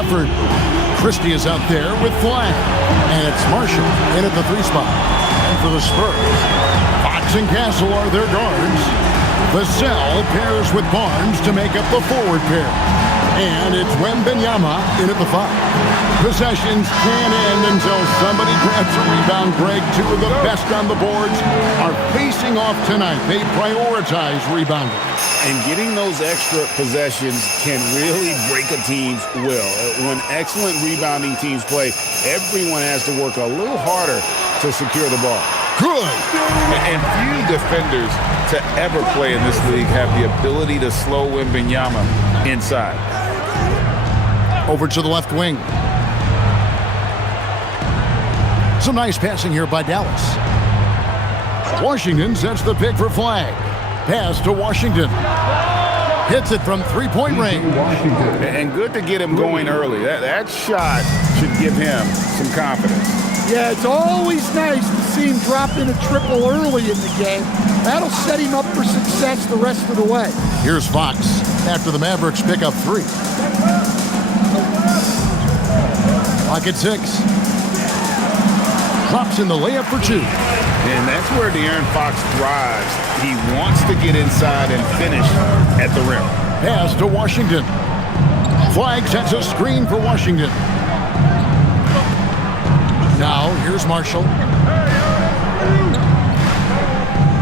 effort. Christie is out there with Flag. And it's Marshall in at the 3 spot. And for the Spurs, Fox and Castle are their guards. Vassell pairs with Barnes to make up the forward pair. And it's Wembanyama in at the 5. Possessions can't end until somebody grabs a rebound. Greg, 2 of the best on the boards are facing off tonight. They prioritize rebounding. And getting those extra possessions can really break a team's will. When excellent rebounding teams play, everyone has to work a little harder to secure the ball. Good. And few defenders to ever play in this league have the ability to slow Wembanyama inside. Over to the left wing. Some nice passing here by Dallas. Washington sets the pick for Flag. Pass to Washington. Hits it from 3-point range. And good to get him going early. That shot should give him some confidence. Yeah, it's always nice to see him drop in a triple early in the game. That'll set him up for success the rest of the way. Here's Fox after the Mavericks pick up 3. Clock at 6. Drops in the layup for 2. And that's where De'Aaron Fox thrives. He wants to get inside and finish at the rim. Pass to Washington. Flag sets a screen for Washington. Now, here's Marshall.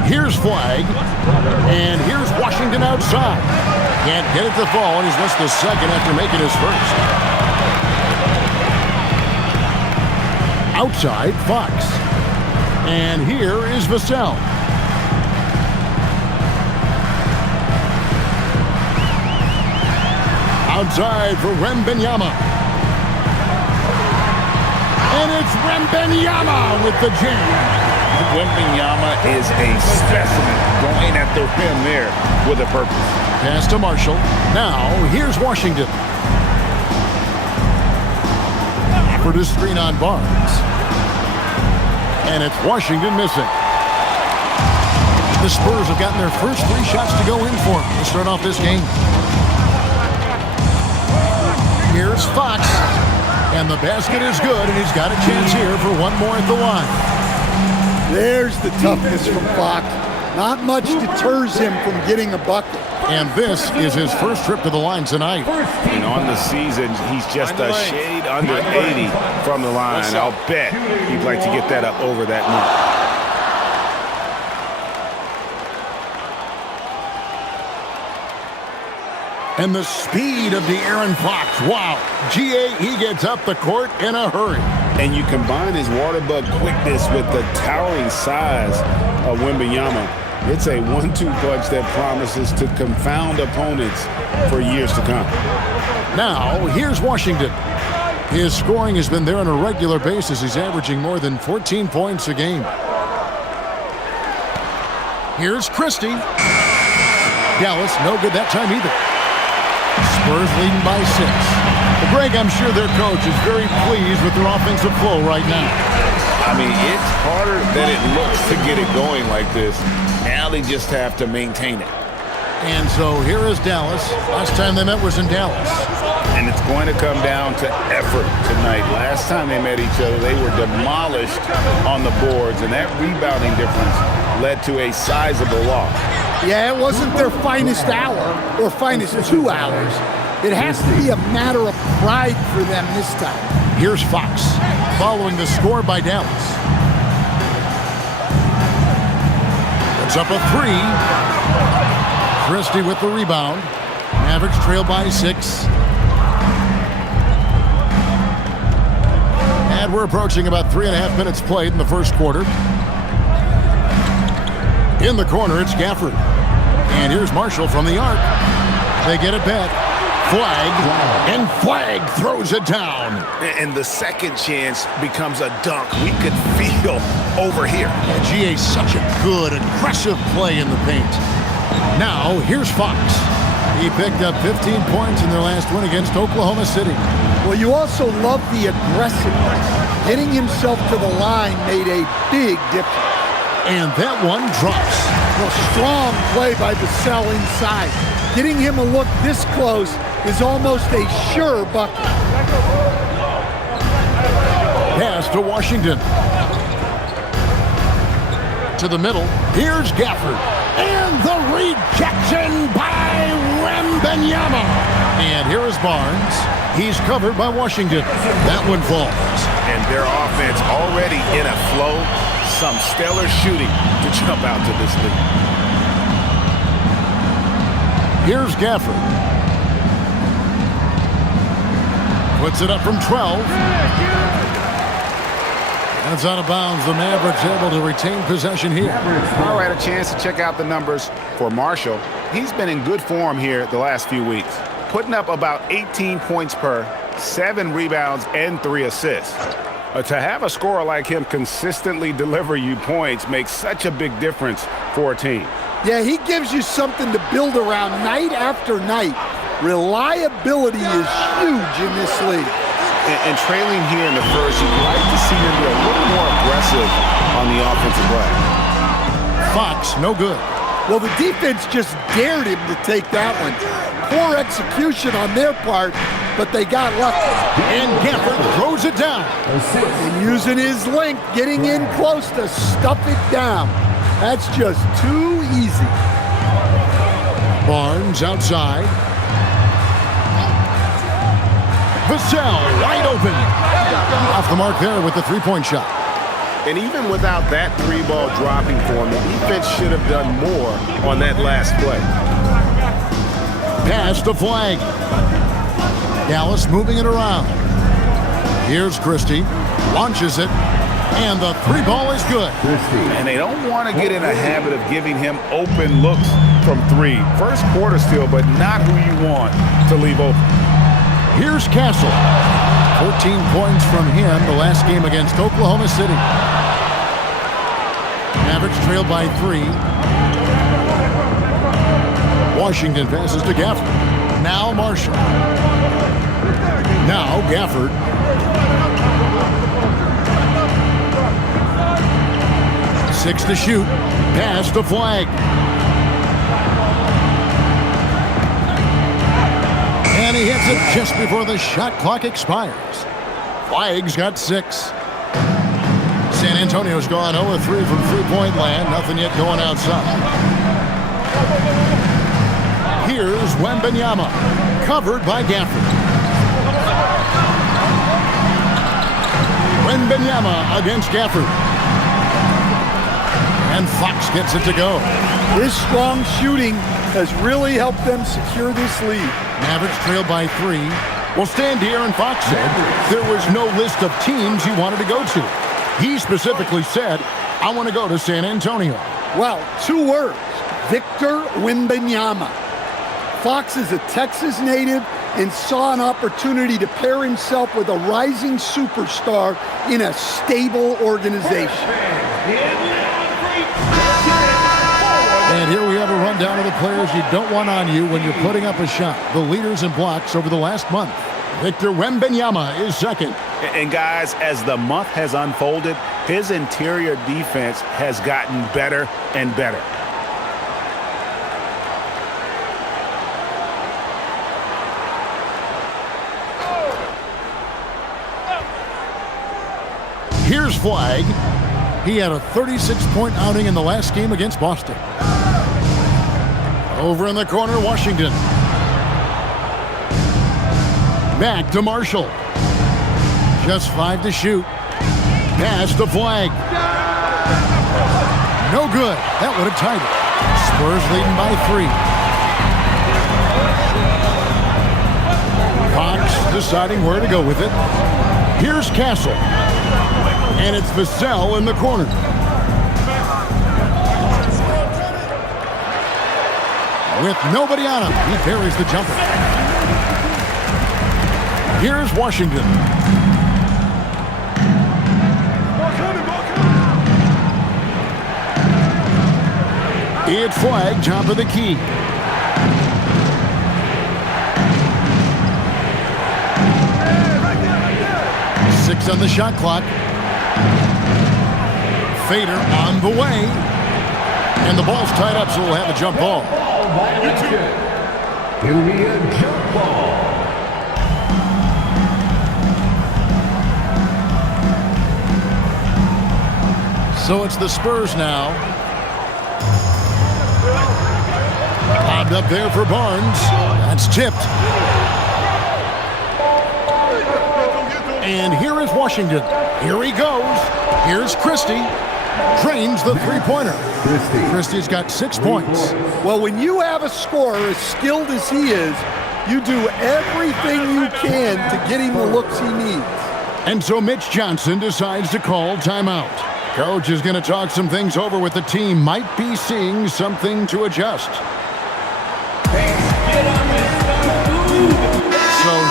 Here's Flag. And here's Washington outside. Can't get it to fall, and he's missed the second after making his first. Outside, Fox. And here is Vassell. Outside for Wembanyama. And it's Wembanyama with the jam. Wembanyama is a specimen going at the rim there with a purpose. Pass to Marshall. Now, here's Washington. For the screen on Barnes. And it's Washington missing. The Spurs have gotten their first 3 shots to go in for them to start off this game. Here's Fox. And the basket is good, and he's got a chance here for one more at the line. There's the toughness from Fox. Not much deters him from getting a bucket. And this is his first trip to the line tonight. And on the season, he's just a shade under 80 from the line. I'll bet he'd like to get that up over that mark. And the speed of De'Aaron Fox. Wow. G.A., he gets up the court in a hurry. And you combine his water bug quickness with the towering size of Wembanyama. It's a 1-2 punch that promises to confound opponents for years to come. Now, here's Washington. His scoring has been there on a regular basis. He's averaging more than 14 points a game. Here's Christie. Dallas, no good that time either. Spurs leading by 6. But Greg, I'm sure their coach is very pleased with their offensive flow right now. I mean, it's harder than it looks to get it going like this. Now they just have to maintain it. And so here is Dallas. Last time they met was in Dallas. And it's going to come down to effort tonight. Last time they met each other, they were demolished on the boards, and that rebounding difference led to a sizable loss. Yeah, it wasn't their finest hour or finest 2 hours. It has to be a matter of pride for them this time. Here's Fox following the score by Dallas. It's up a 3. Christie with the rebound. Mavericks trail by 6. And we're approaching about 3.5 minutes played in the first quarter. In the corner, it's Gafford. And here's Marshall from the arc. They get it back. Flag. And Flag throws it down. And the second chance becomes a dunk. We could feel over here. And GA's such a good, aggressive play in the paint. Now, here's Fox. He picked up 15 points in their last win against Oklahoma City. Well, you also love the aggressiveness. Getting himself to the line made a big difference. And that one drops. Well, strong play by Vassell inside. Getting him a look this close is almost a sure bucket. Pass to Washington. To the middle. Here's Gafford. And the rejection by Wembanyama. And here is Barnes. He's covered by Washington. That one falls. And their offense already in a flow. Some stellar shooting to jump out to this lead. Here's Gafford. Puts it up from 12. And it's out of bounds. The Mavericks able to retain possession here. All right, a chance to check out the numbers for Marshall. He's been in good form here the last few weeks, putting up about 18 points per, 7 rebounds, and 3 assists. To have a scorer like him consistently deliver you points makes such a big difference for a team. Yeah, he gives you something to build around night after night. Reliability is huge in this league. And trailing here in the first, you'd like to see them be a little more aggressive on the offensive glass. Fox, no good. Well, the defense just dared him to take that one. Poor execution on their part, but they got lucky. And Gafford throws it down. And using his length, getting in close to stuff it down. That's just too easy. Barnes outside. Vassell wide open. Off the mark there with the three-point shot. And even without that 3-ball dropping for him, the defense should have done more on that last play. Pass to Flag. Dallas moving it around. Here's Christie. Launches it. And the 3-ball is good. And they don't want to get in a habit of giving him open looks from 3. First quarter still, but not who you want to leave open. Here's Castle. 14 points from him the last game against Oklahoma City. Mavericks trail by 3. Washington passes to Gafford. Now Marshall. Now Gafford. Six to shoot. Pass to Flag. And he hits it just before the shot clock expires. Flag's got 6. San Antonio's gone 0-3 from three-point land. Nothing yet going outside. Here's Wembanyama, covered by Gafford. Wembanyama against Gafford. And Fox gets it to go. His strong shooting has really helped them secure this lead. Mavericks trail by 3. Well, stand here, and Fox said there was no list of teams he wanted to go to. He specifically said, I want to go to San Antonio. Well, 2 words, Victor Wembanyama. Fox is a Texas native and saw an opportunity to pair himself with a rising superstar in a stable organization. And here we have a rundown of the players you don't want on you when you're putting up a shot. The leaders in blocks over the last month. Victor Wembanyama is second. And guys, as the month has unfolded, his interior defense has gotten better and better. Here's Flag. He had a 36-point outing in the last game against Boston. Over in the corner, Washington. Back to Marshall. Just 5 to shoot. Pass to Flag. No good. That would have tied it. Spurs leading by 3. Fox deciding where to go with it. Here's Castle. And it's Vassell in the corner. With nobody on him, he parries the jumper. Here's Washington. It's Flag, top of the key. Six on the shot clock. Fader on the way. And the ball's tied up, so we'll have a jump ball. It'll be a jump ball. So it's the Spurs now. Lobbed up there for Barnes. That's tipped. And here is Washington. Here he goes. Here's Christie. Drains the three-pointer. Christie's got 6 points. Well, when you have a scorer as skilled as he is, you do everything you can to get him the looks he needs. And so Mitch Johnson decides to call timeout. Coach is going to talk some things over with the team. Might be seeing something to adjust. So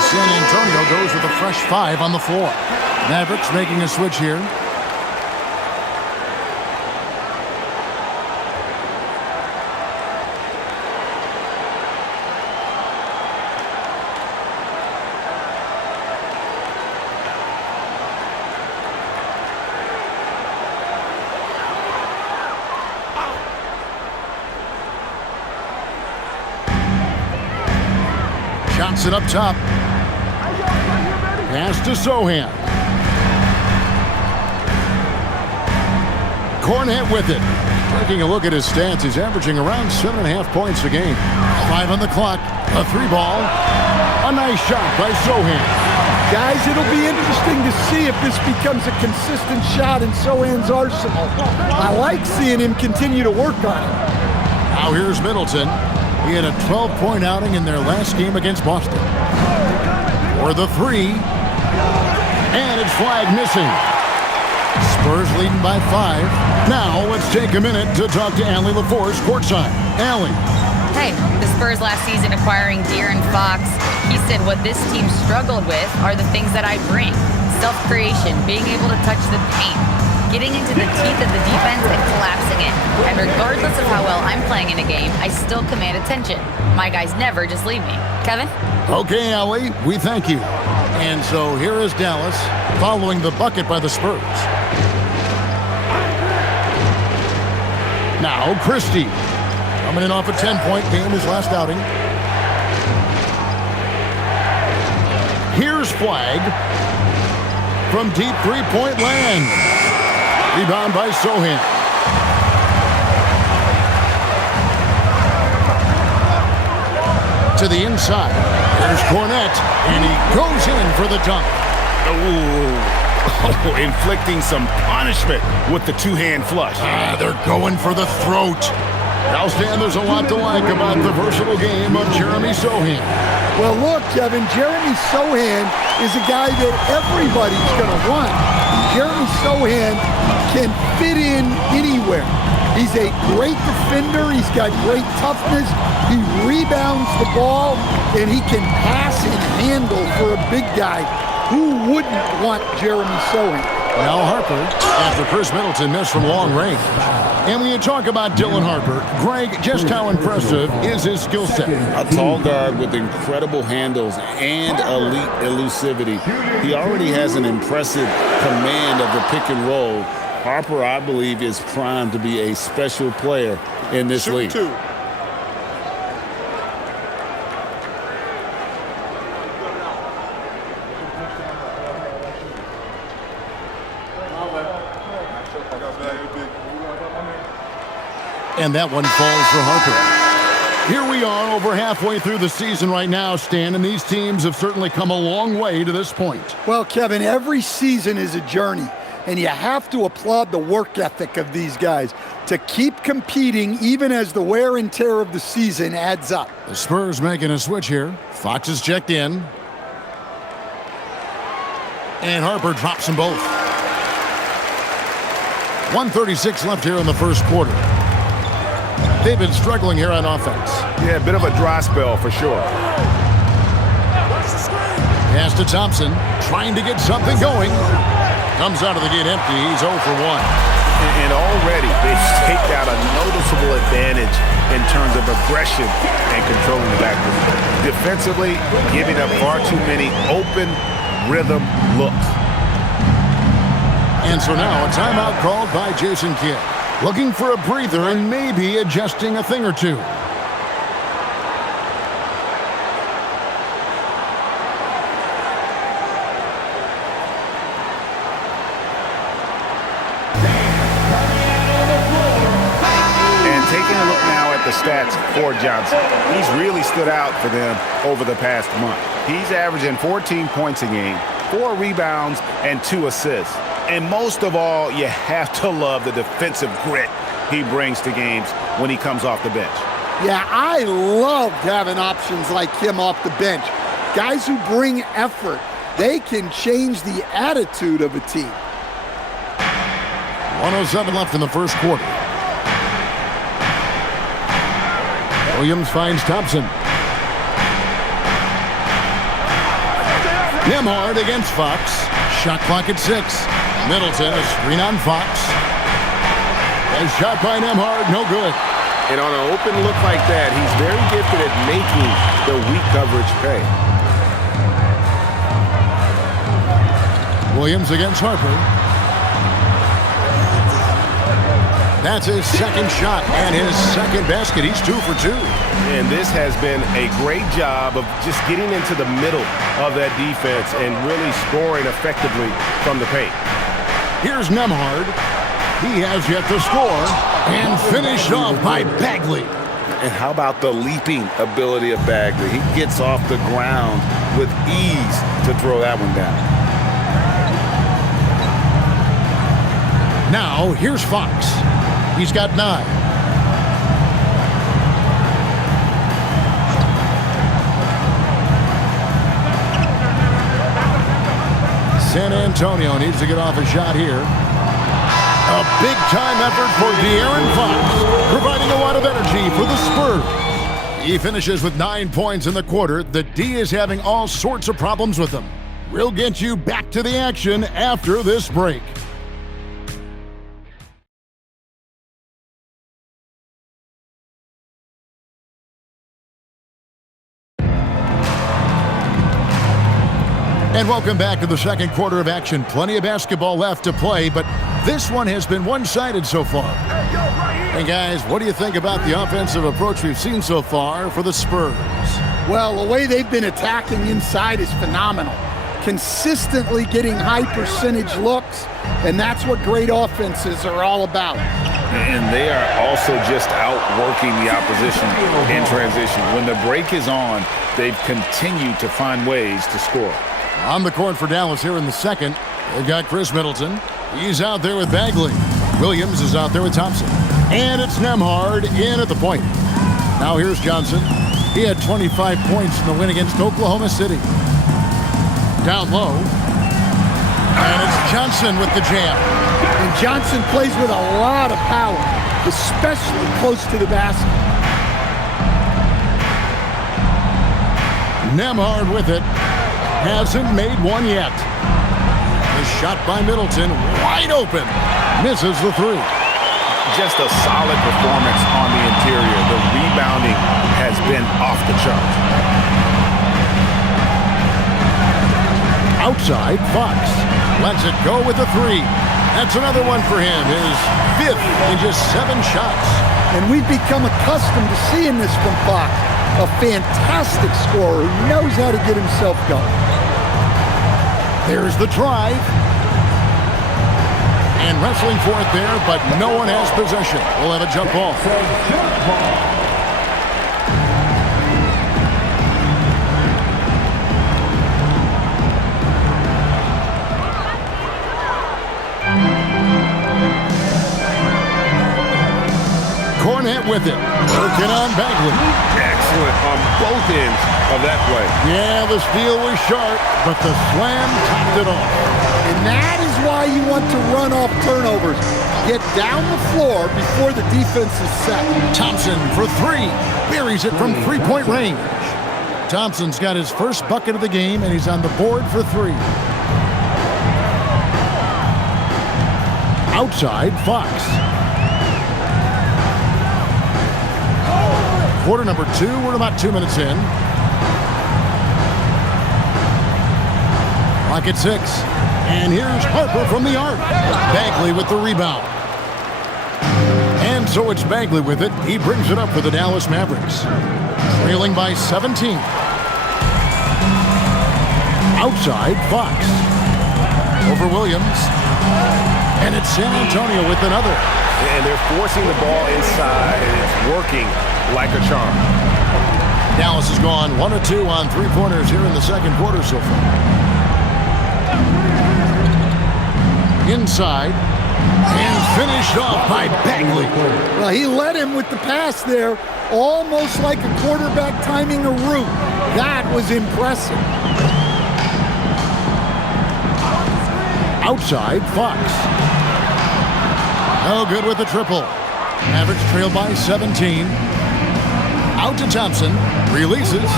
San Antonio goes with a fresh 5 on the floor. Mavericks making a switch here. Johnson up top. Pass to Sohan. Cornet with it. Taking a look at his stats, he's averaging around 7.5 points a game. 5 on the clock. A 3-ball. A nice shot by Sohan. Guys, it'll be interesting to see if this becomes a consistent shot in Sohan's arsenal. I like seeing him continue to work on it. Now here's Middleton. He had a 12-point outing in their last game against Boston. For the 3. And it's flag missing. Spurs leading by 5. Now let's take a minute to talk to Allie LaForce courtside. Allie. Hey, the Spurs last season acquiring De'Aaron Fox. He said what this team struggled with are the things that I bring. Self-creation, being able to touch the paint, getting into the teeth of the defense and collapsing it. And regardless of how well I'm playing in a game, I still command attention. My guys never just leave me. Kevin? Okay, Allie, we thank you. And so here is Dallas following the bucket by the Spurs. Now Christie coming in off a 10-point game his last outing. Here's flag from deep three-point land. Rebound by Sohan. To the inside. Here's Cornet, and he goes in for the dunk. Oh, inflicting some punishment with the two-hand flush. They're going for the throat. Now, Stan, there's a lot to like about the versatile game of Jeremy Sohan. Well, look, Kevin, Jeremy Sohan is a guy that everybody's going to want. Jeremy Sohan can fit in anywhere. He's a great defender. He's got great toughness. He rebounds the ball, and he can pass and handle for a big guy. Who wouldn't want Jeremy Sohan? Now Harper, after Chris Middleton missed from long range. And when you talk about Dylan Harper, Greg, just how impressive is his skill set? A tall guard with incredible handles and elite elusivity. He already has an impressive command of the pick and roll. Harper, I believe, is primed to be a special player in this league. And that one falls for Harper. Here we are over halfway through the season right now, Stan, and these teams have certainly come a long way to this point. Well, Kevin, every season is a journey, and you have to applaud the work ethic of these guys to keep competing even as the wear and tear of the season adds up. The Spurs making a switch here. Fox is checked in. And Harper drops them both. 1:36 left here in the first quarter. They've been struggling here on offense. Yeah, a bit of a dry spell for sure. Pass to Thompson, trying to get something going. Comes out of the gate empty. He's 0 for 1. And already they've staked out a noticeable advantage in terms of aggression and controlling the backcourt. Defensively, giving up far too many open rhythm looks. And so now a timeout called by Jason Kidd. Looking for a breather and maybe adjusting a thing or two. the stats for Johnson. He's really stood out for them over the past month. He's averaging 14 points a game, 4 rebounds, and 2 assists. And most of all, you have to love the defensive grit he brings to games when he comes off the bench. Yeah, I love having options like him off the bench. Guys who bring effort. They can change the attitude of a team. 1:07 left in the first quarter. Williams finds Thompson. Nembhard against Fox. Shot clock at 6. Middleton, a screen on Fox. A shot by Nembhard, no good. And on an open look like that, he's very gifted at making the weak coverage pay. Williams against Harper. That's his second shot and his second basket. He's 2 for 2. And this has been a great job of just getting into the middle of that defense and really scoring effectively from the paint. Here's Nembhard. He has yet to score and finished off by Bagley. And how about the leaping ability of Bagley? He gets off the ground with ease to throw that one down. Now, here's Fox. He's got 9. San Antonio needs to get off a shot here. A big-time effort for De'Aaron Fox, providing a lot of energy for the Spurs. He finishes with 9 points in the quarter. The D is having all sorts of problems with him. We'll get you back to the action after this break. And welcome back to the second quarter of action. Plenty of basketball left to play, but this one has been one-sided so far. And guys, what do you think about the offensive approach we've seen so far for the Spurs? Well, the way they've been attacking inside is phenomenal. Consistently getting high percentage looks, and that's what great offenses are all about. And they are also just outworking the opposition in transition. When the break is on, they've continued to find ways to score. On the court for Dallas here in the second, they've got Chris Middleton. He's out there with Bagley. Williams is out there with Thompson. And it's Nembhard in at the point. Now here's Johnson. He had 25 points in the win against Oklahoma City. Down low. And it's Johnson with the jam. And Johnson plays with a lot of power, especially close to the basket. Nembhard with it. Hasn't made one yet. The shot by Middleton, wide open. Misses the 3. Just a solid performance on the interior. The rebounding has been off the charts. Outside, Fox lets it go with the 3. That's another one for him. His 5th in just 7 shots. And we've become accustomed to seeing this from Fox. A fantastic scorer who knows how to get himself going. There's the drive. And wrestling for it there, but no one has possession. We'll have a jump ball. Cornet with it. Working on Bagley. Excellent on both ends of that play. Yeah, the steal was sharp, but the slam topped it off. And that is why you want to run off turnovers. Get down the floor before the defense is set. Thompson for 3. Buries it from 3-point range. Thompson's got his first bucket of the game, and he's on the board for 3. Outside, Fox. Quarter number 2, we're about 2 minutes in. Clock at 6. And here's Harper from the arc. Bagley with the rebound. And so it's Bagley with it. He brings it up for the Dallas Mavericks. Trailing by 17. Outside, Fox. over Williams. And it's San Antonio with another. And they're forcing the ball inside, and it's working like a charm. Dallas has gone 1 of 2 on three-pointers here in the second quarter so far. Inside. And finished off by Bagley. Well, he led him with the pass there, almost like a quarterback timing a route. That was impressive. Outside, Fox. Oh, good with the triple. Mavericks trail by 17. Out to Thompson. Releases.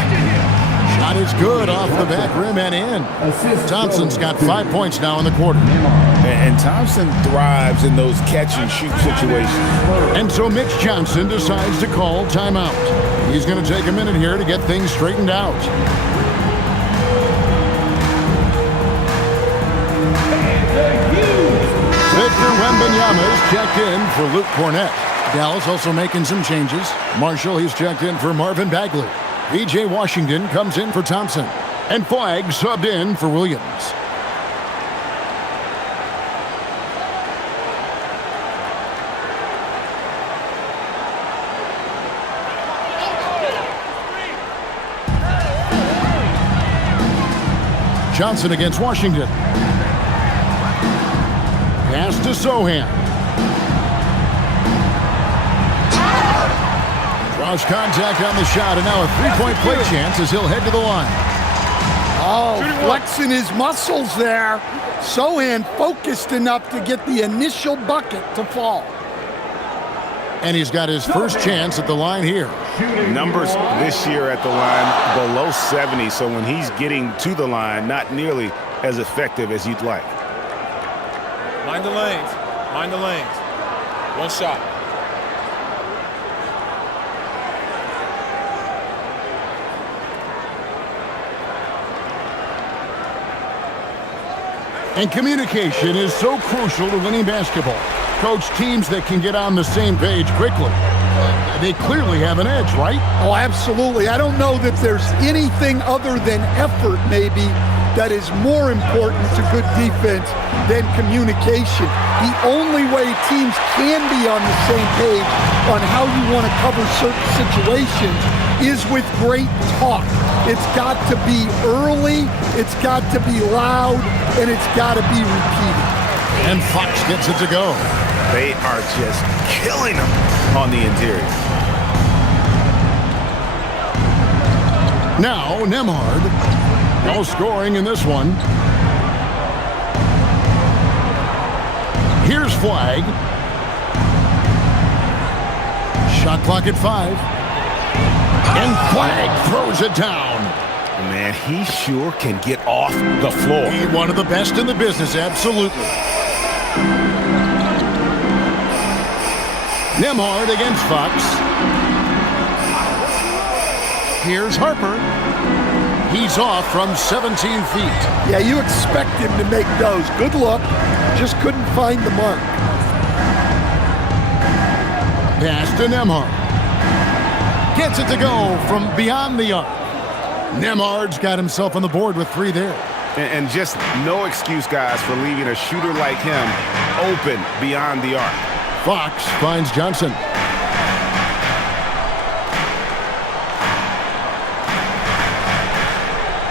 Shot is good off the back rim and in. Thompson's got 5 points now in the quarter. And Thompson thrives in those catch-and-shoot situations. And so Mitch Johnson decides to call timeout. He's going to take a minute here to get things straightened out. Victor Wembanyama is checked in for Luke Cornett. Dallas also making some changes. Marshall, he's checked in for Marvin Bagley. B.J. Washington comes in for Thompson. And Flagg subbed in for Williams. Johnson against Washington. Pass to Sohan. Draws contact on the shot, and now a three-point play chance as he'll head to the line. Oh, flexing his muscles there. Sohan focused enough to get the initial bucket to fall. And he's got his first chance at the line here. Numbers this year at the line below 70, so when he's getting to the line, not nearly as effective as you'd like. Mind the lanes. Mind the lanes. One shot. And communication is so crucial to winning basketball. Coach, teams that can get on the same page quickly, they clearly have an edge, right? Oh, absolutely. I don't know that there's anything other than effort, maybe, that is more important to good defense than communication. The only way teams can be on the same page on how you want to cover certain situations is with great talk. It's got to be early, it's got to be loud, and it's got to be repeated. And Fox gets it to go. They are just killing them on the interior. Now, Nembhard. No scoring in this one. Here's Flagg. Shot clock at 5. And Flagg throws it down. Man, he sure can get off the floor. He's one of the best in the business, absolutely. Nembhard against Fox. Here's Harper. He's off from 17 feet. Yeah, you expect him to make those. Good look. Just couldn't find the mark. Pass to Nembhard. Gets it to go from beyond the arc. Nembhard's got himself on the board with 3 there. And just no excuse, guys, for leaving a shooter like him open beyond the arc. Fox finds Johnson.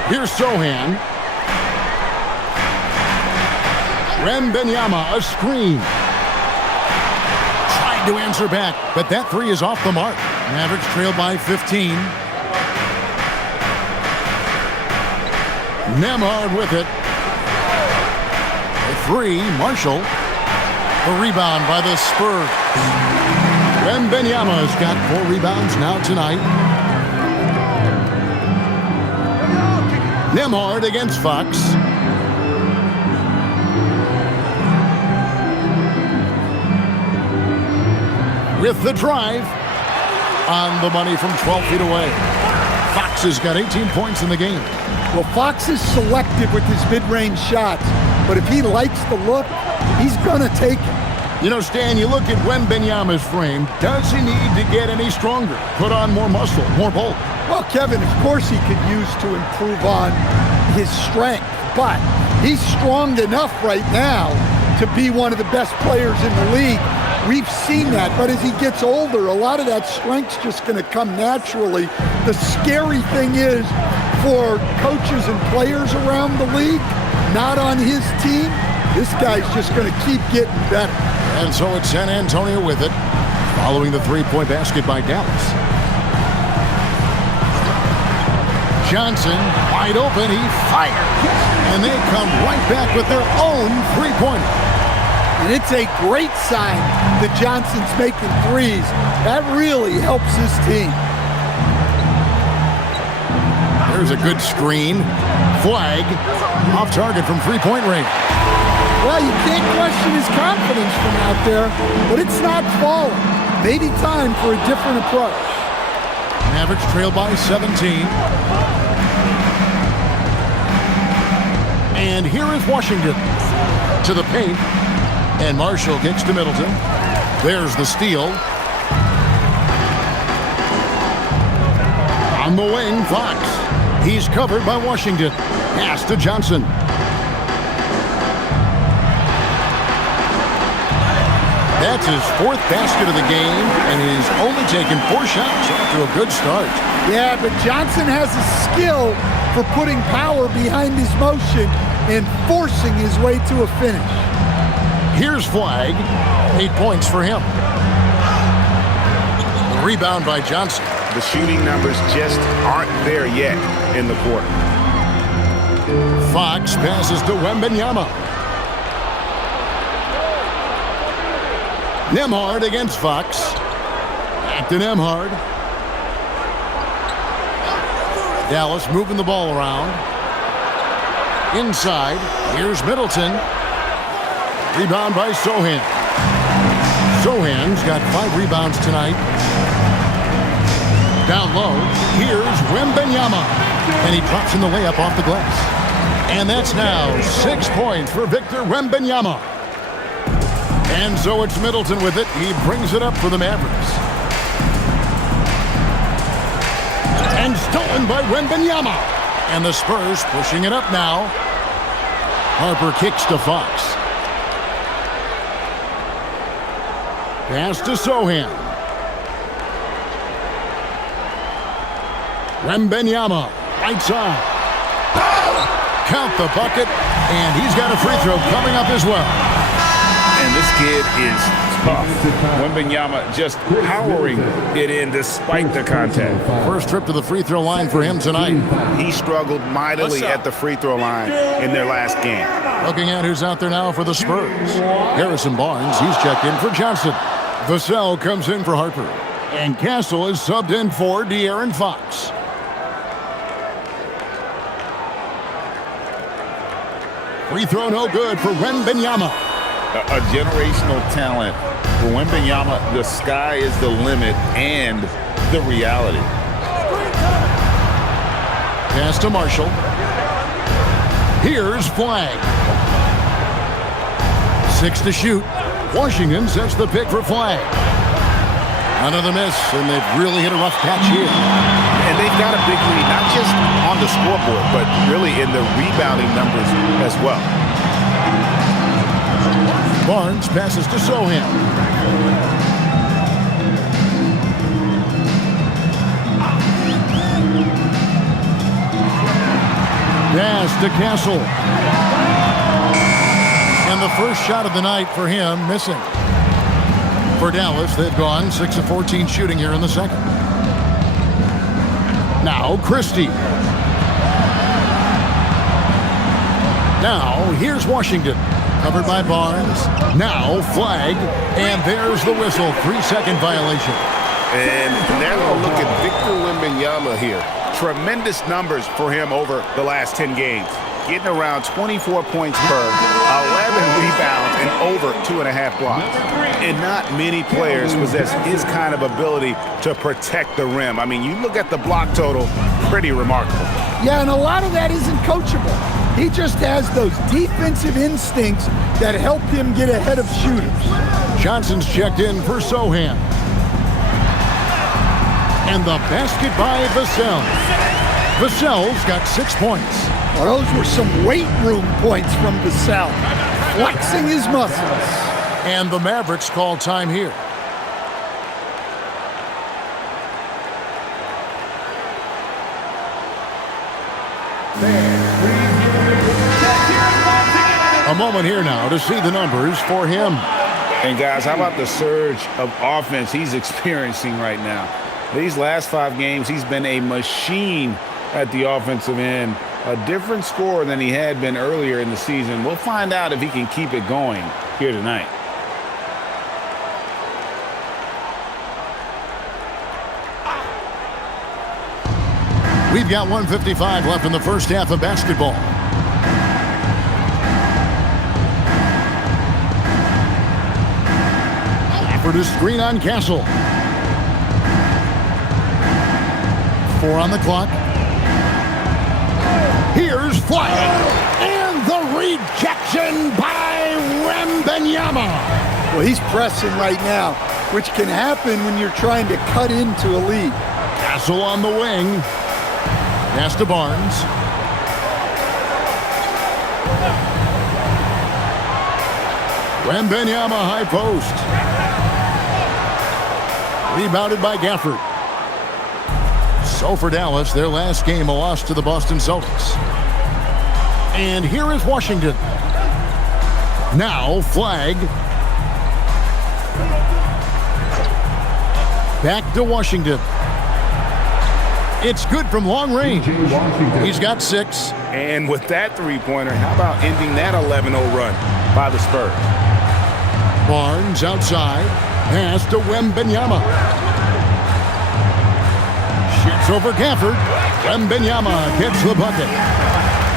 Here's Sohan. Wembanyama, a screen. Tried to answer back, but that 3 is off the mark. Mavericks trail by 15. Nembhard with it. The 3, Marshall. A rebound by the Spurs. Wembanyama's got 4 rebounds now tonight. Nembhard against Fox. With the drive. On the money from 12 feet away. Fox has got 18 points in the game. Well, Fox is selective with his mid-range shots, but if he likes the look, he's going to take it. You know, Stan, you look at Wembanyama's frame. Does he need to get any stronger? Put on more muscle, more bulk? Well, Kevin, of course he could use to improve on his strength, but He's strong enough right now to be one of the best players in the league. We've seen that, but as he gets older, a lot of that strength's just going to come naturally. The scary thing is for coaches and players around the league, not on his team, this guy's just going to keep getting better. And so it's San Antonio with it, following the three-point basket by Dallas. Johnson, wide open, he fires. And they come right back with their own three-pointer. And it's a great sign that Johnson's making threes. That really helps his team. There's a good screen. Flag off target from three-point range. Well, you can't question his confidence from out there, but it's not falling. Maybe time for a different approach. Mavericks trail by 17. And here is Washington to the paint. And Marshall kicks to Middleton. There's the steal. On the wing, Fox. He's covered by Washington. Pass to Johnson. That's his fourth basket of the game, and he's only taken 4 shots after a good start. Yeah, but Johnson has a skill for putting power behind his motion and forcing his way to a finish. Here's Flag. 8 points for him. The rebound by Johnson. The shooting numbers just aren't there yet in the quarter. Fox passes to Wembanyama. Nembhard against Fox. Back to Nembhard. Dallas moving the ball around. Inside. Here's Middleton. Rebound by Sohan. Sohan's got 5 rebounds tonight. Down low, here's Wembanyama. And he drops in the layup off the glass. And that's now 6 points for Victor Wembanyama. And so it's Middleton with it. He brings it up for the Mavericks. And stolen by Wembanyama. And the Spurs pushing it up now. Harper kicks to Fox. Pass to Sohan. Wembanyama, right side. Count the bucket, and he's got a free throw coming up as well. And this kid is tough. Wembanyama just powering it in despite the contact. First trip to the free throw line for him tonight. He struggled mightily at the free throw line in their last game. Looking at who's out there now for the Spurs. Harrison Barnes, he's checked in for Johnson. Vassell comes in for Harper. And Castle is subbed in for De'Aaron Fox. Free throw no good for Wembanyama. A generational talent. For Wembanyama, the sky is the limit and the reality. Pass to Marshall. Here's Flag. 6 to shoot. Washington sets the pick for Flag. Another miss, and they've really hit a rough patch here. And they've got a big lead, not just on the scoreboard, but really in the rebounding numbers as well. Barnes passes to Sohan. Pass to Castle. And the first shot of the night for him, missing. For Dallas, they've gone 6 of 14 shooting here in the second. Now, Christie. Now, here's Washington. Covered by Barnes. Now, Flag. And there's the whistle. 3-second violation. And now a look at Victor Wembanyama here. Tremendous numbers for him over the last 10 games. Getting around 24 points per, 11 rebounds, and over 2.5 blocks. And not many players possess his kind of ability to protect the rim. I mean, you look at the block total, pretty remarkable. Yeah, and a lot of that isn't coachable. He just has those defensive instincts that help him get ahead of shooters. Johnson's checked in for Sohan. And the basket by Vassell. Vassell's got 6 points. Well, those were some weight room points from Vassell, flexing his muscles. And the Mavericks call time here. A moment here now to see the numbers for him. And guys, how about the surge of offense he's experiencing right now? These last 5 games, he's been a machine at the offensive end. A different scorer than he had been earlier in the season. We'll find out if he can keep it going here tonight. We've got 1:55 left in the first half of basketball. Offered a screen on Castle. 4 on the clock. Here's flying. And the rejection by Wembanyama. Well, he's pressing right now, which can happen when you're trying to cut into a lead. Castle on the wing. Pass to Barnes. Wembanyama high post. Rebounded by Gafford. So for Dallas, their last game, a loss to the Boston Celtics. And here is Washington. Now flag. Back to Washington. It's good from long range. He's got 6. And with that three-pointer, how about ending that 11-0 run by the Spurs? Barnes outside. Pass to Wembanyama. Shoots over Gafford. Wembanyama gets the bucket.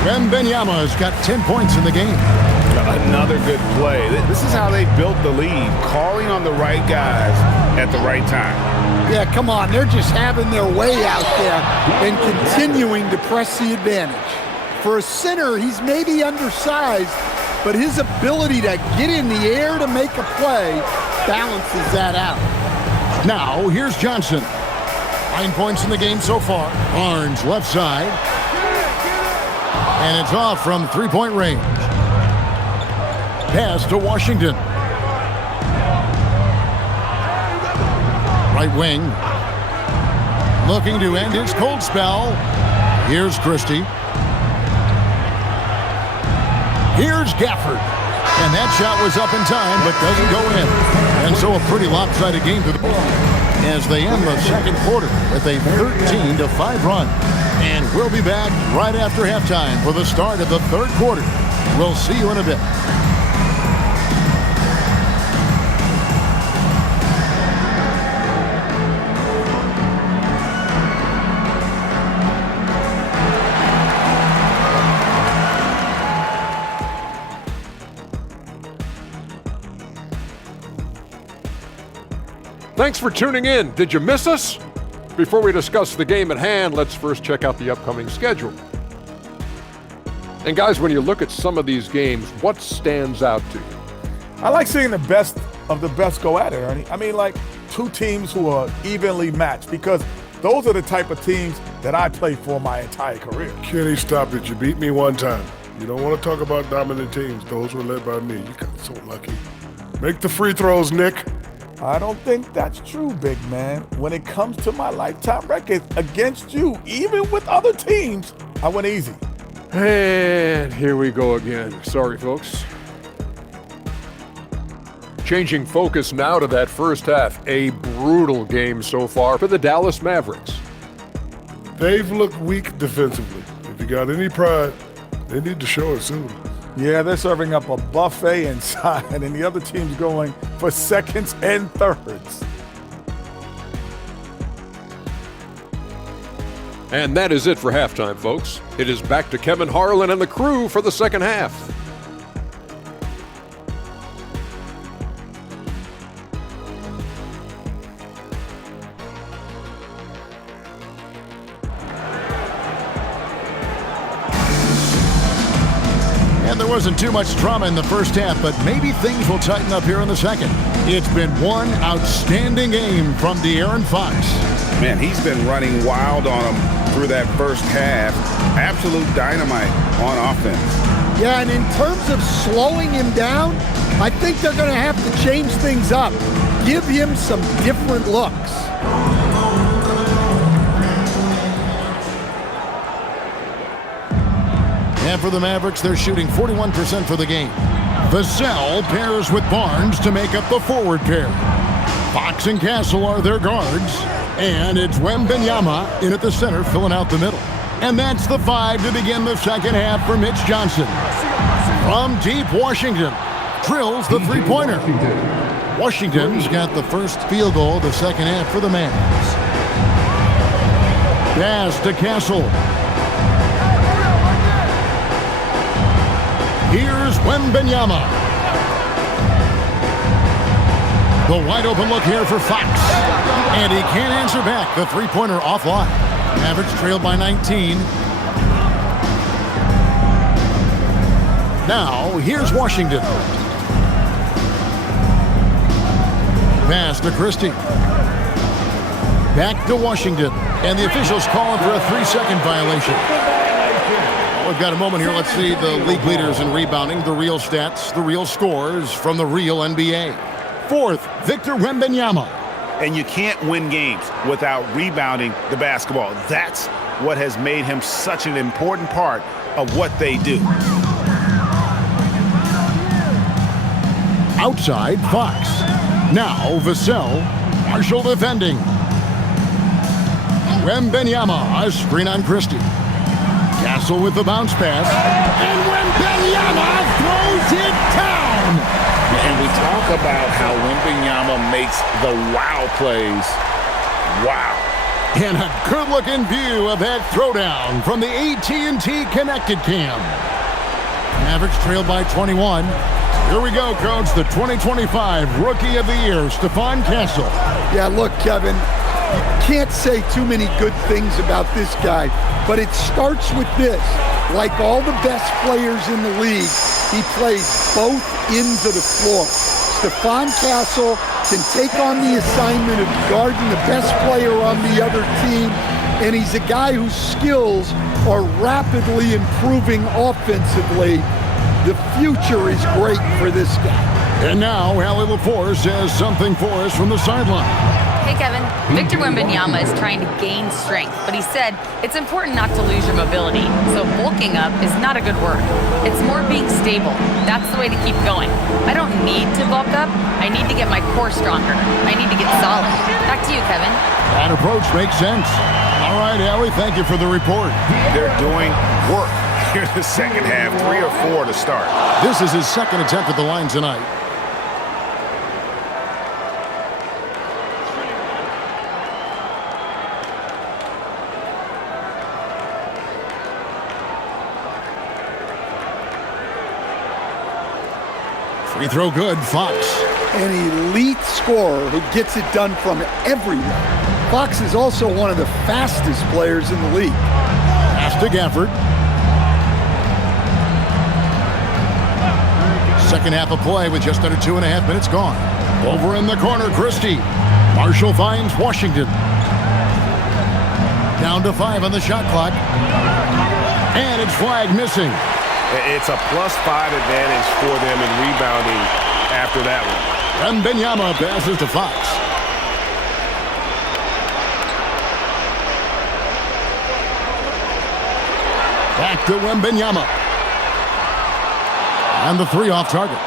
Wembanyama's got 10 points in the game. Another good play. This is how they built the lead, calling on the right guys at the right time. Yeah, come on. They're just having their way out there and continuing to press the advantage. For a center, he's maybe undersized, but his ability to get in the air to make a play balances that out. Now, here's Johnson. 9 points in the game so far. Barnes left side. And it's off from three-point range. Pass to Washington. Right wing. Looking to end his cold spell. Here's Christie. Here's Gafford. And that shot was up in time, but doesn't go in. And so a pretty lopsided game to the ball as they end the second quarter with a 13-5 run. And we'll be back right after halftime for the start of the third quarter. We'll see you in a bit. Thanks for tuning in. Did you miss us? Before we discuss the game at hand, let's first check out the upcoming schedule. And guys, when you look at some of these games, what stands out to you? I like seeing the best of the best go at it, Ernie. I mean, like 2 teams who are evenly matched, because those are the type of teams that I played for my entire career. Kenny, stop it. You beat me one time. You don't want to talk about dominant teams. Those were led by me. You got so lucky. Make the free throws, Nick. I don't think that's true, big man. When it comes to my lifetime record against you, even with other teams, I went easy. And here we go again. Sorry, folks. Changing focus now to that first half. A brutal game so far for the Dallas Mavericks. They've looked weak defensively. If you got any pride, they need to show it soon. Yeah, they're serving up a buffet inside, and the other team's going for seconds and thirds. And that is it for halftime, folks. It is back to Kevin Harlan and the crew for the second half. And there wasn't too much drama in the first half, but maybe things will tighten up here in the second. It's been one outstanding game from De'Aaron Fox. Man, he's been running wild on him through that first half. Absolute dynamite on offense. Yeah, and in terms of slowing him down, I think they're going to have to change things up. Give him some different looks. And for the Mavericks, they're shooting 41% for the game. Vassell pairs with Barnes to make up the forward pair. Fox and Castle are their guards. And it's Wembanyama in at the center, filling out the middle. And that's the 5 to begin the second half for Mitch Johnson. From deep Washington, drills the three-pointer. Washington's got the first field goal of the second half for the Mavs. Pass to Castle. Here's Wembanyama. The wide open look here for Fox. And he can't answer back. The three-pointer offline. Mavericks trailed by 19. Now, here's Washington. Pass to Christie. Back to Washington. And the officials calling for a 3-second violation. We've got a moment here. Let's see the league leaders in rebounding, the real stats, the real scores from the real NBA. Fourth, Victor Wembanyama. And you can't win games without rebounding the basketball. That's what has made him such an important part of what they do. Outside, Fox. Now, Vassell. Marshall defending. Wembanyama, a screen on Christie. Castle with the bounce pass. And Wembanyama throws it down. And we talk about how Wembanyama makes the wow plays. Wow. And a good-looking view of that throwdown from the AT&T Connecticut cam. Mavericks trailed by 21. Here we go, Coach. The 2025 Rookie of the Year, Stephon Castle. Yeah, look, Kevin, can't say too many good things about this guy, but it starts with this. Like all the best players in the league, he plays both ends of the floor. Stephon Castle can take on the assignment of guarding the best player on the other team, and he's a guy whose skills are rapidly improving offensively. The future is great for this guy. And now, Allie LaForce has something for us from the sideline. Hey, Kevin. Victor Wembanyama is trying to gain strength, but he said it's important not to lose your mobility. So bulking up is not a good word. It's more being stable. That's the way to keep going. I don't need to bulk up. I need to get my core stronger. I need to get solid. Back to you, Kevin. That approach makes sense. All right, Allie, thank you for the report. They're doing work here in the second half, 3 or 4 to start. This is his second attempt at the line tonight. Free throw good, Fox. An elite scorer who gets it done from everywhere. Fox is also one of the fastest players in the league. Pass to Gafford. Second half of play with just under 2.5 minutes gone. Over in the corner, Christie. Marshall finds Washington. Down to 5 on the shot clock. And it's flag missing. It's a +5 advantage for them in rebounding after that one. Wembanyama passes to Fox. Back to Wembanyama. And the 3 off target.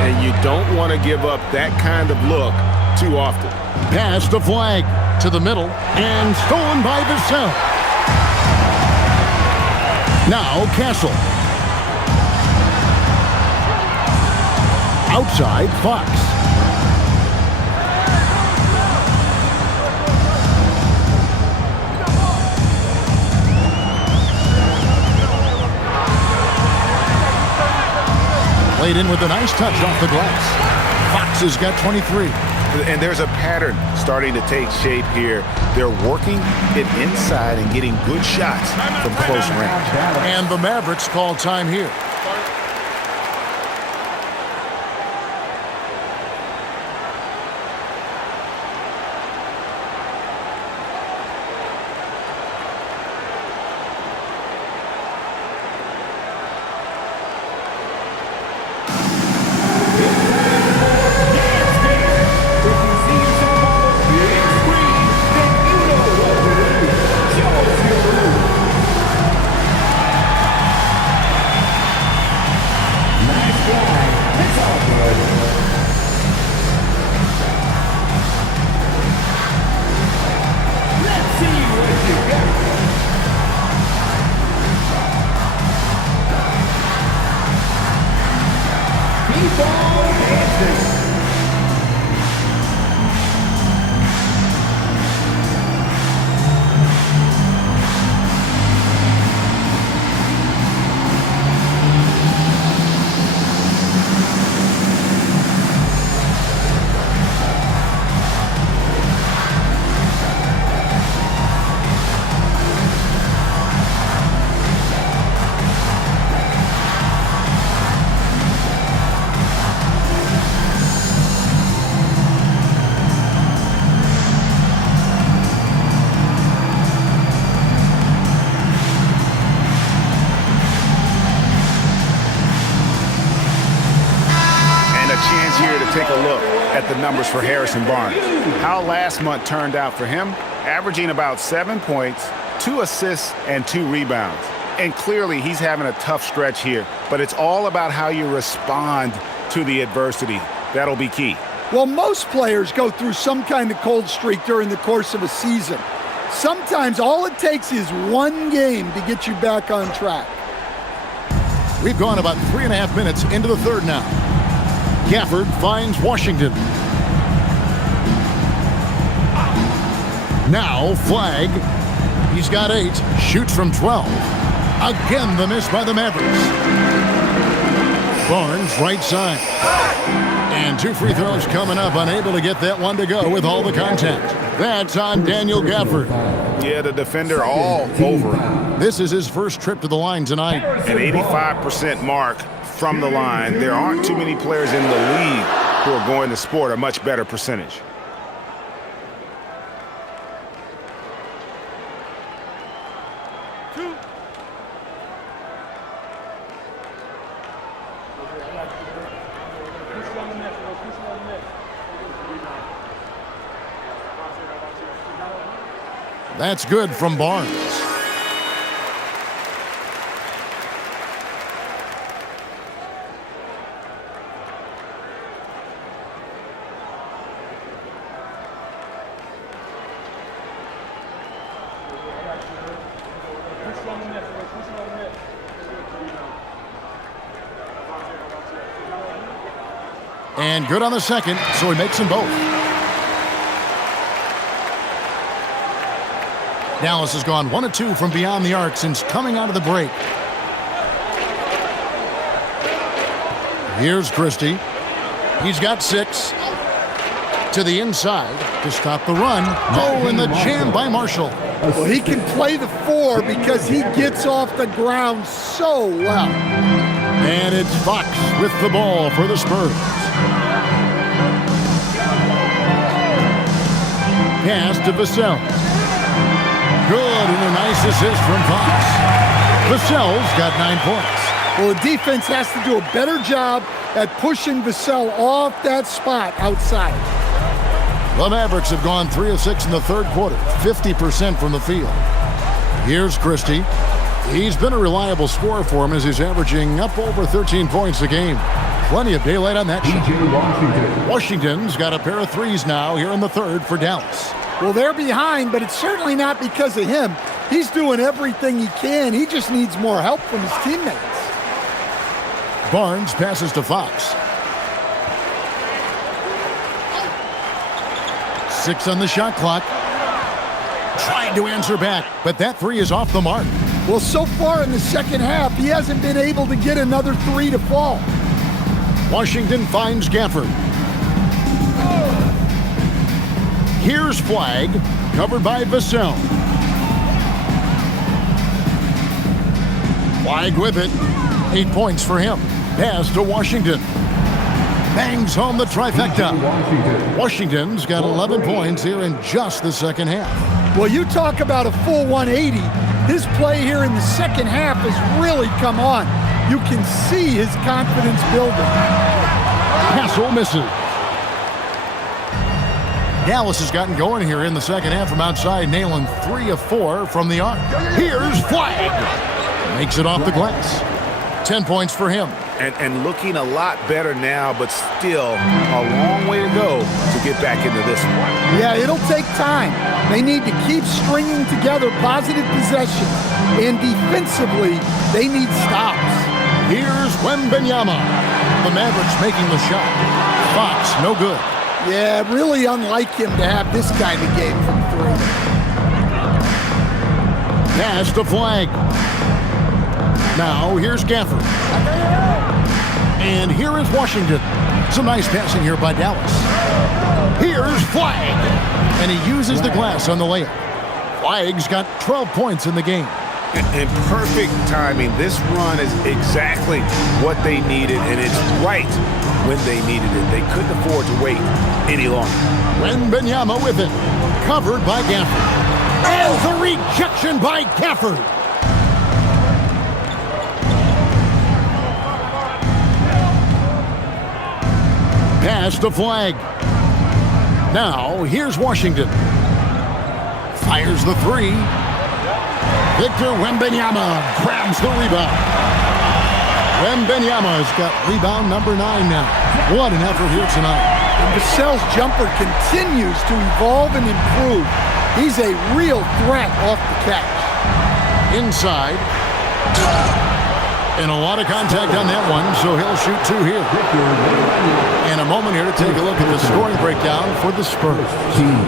And you don't want to give up that kind of look too often. Pass to Flag to the middle and stolen by Vassell. Now Castle. Outside, Fox. Played in with a nice touch off the glass. Fox has got 23. And there's a pattern starting to take shape here. They're working it inside and getting good shots from close range. And the Mavericks call time here. B-ball dancing. Take a look at the numbers for Harrison Barnes. How last month turned out for him, averaging about 7 points, 2 assists, and 2 rebounds. And clearly he's having a tough stretch here, but it's all about how you respond to the adversity. That'll be key. Well, most players go through some kind of cold streak during the course of a season. Sometimes all it takes is one game to get you back on track. We've gone about 3.5 minutes into the third now. Gafford finds Washington. Now Flag. He's got 8. Shoots from 12. Again the miss by the Mavericks. Barnes right side. And 2 free throws coming up. Unable to get that one to go with all the contact. That's on Daniel Gafford. Yeah, the defender all over him. This is his first trip to the line tonight. An 85% mark from the line. There aren't too many players in the league who are going to sport a much better percentage. That's good from Barnes. And good on the second, so he makes them both. Dallas has gone 1 of 2 from beyond the arc since coming out of the break. Here's Christie. He's got 6. To the inside to stop the run. Oh, and the jam by Marshall. Well, he can play the 4 because he gets off the ground so well. And it's Fox with the ball for the Spurs. Pass to Vassell. Good, and a nice assist from Fox. Vassell's got 9 points. Well, the defense has to do a better job at pushing Vassell off that spot outside. The Mavericks have gone 3 of 6 in the third quarter, 50% from the field. Here's Christie. He's been a reliable scorer for him as he's averaging up over 13 points a game. Plenty of daylight on that shot. Washington's got a pair of 3s now here in the third for Dallas. Well, they're behind, but it's certainly not because of him. He's doing everything he can. He just needs more help from his teammates. Barnes passes to Fox. 6 on the shot clock. Trying to answer back, but that 3 is off the mark. Well, so far in the second half, he hasn't been able to get another 3 to fall. Washington finds Gafford. Here's Flag, covered by Vassell. Flag with it. 8 points for him. Pass to Washington. Bangs home the trifecta. Washington's got 11 points here in just the second half. Well, you talk about a full 180. His play here in the second half has really come on. You can see his confidence building. Hassel misses. Dallas has gotten going here in the second half from outside, nailing 3 of 4 from the arc. Here's Flag. Makes it off the glass. 10 points for him. And looking a lot better now, but still a long way to go to get back into this one. Yeah, it'll take time. They need to keep stringing together positive possessions. And defensively, they need stops. Here's Wembanyama. the Mavericks making the shot. Fox, no good. Yeah, really unlike him to have this kind of game from three. Pass to Flag. Now here's Gafford. And here is Washington. Some nice passing here by Dallas. Here's Flag. And he uses the glass on the layup. Flag's got 12 points in the game. And perfect timing. This run is exactly what they needed, and it's right when they needed it. They couldn't afford to wait any longer. Wembanyama with it. Covered by Gafford. And the rejection by Gafford. Pass to Flag. Now, here's Washington. Fires the three. Victor Wembanyama grabs the rebound. Wembanyama's got rebound number 9 now. What an effort here tonight. And Vassell's jumper continues to evolve and improve. He's a real threat off the catch. Inside. And a lot of contact on that one, so he'll shoot 2 here. And a moment here to take a look at the scoring breakdown for the Spurs.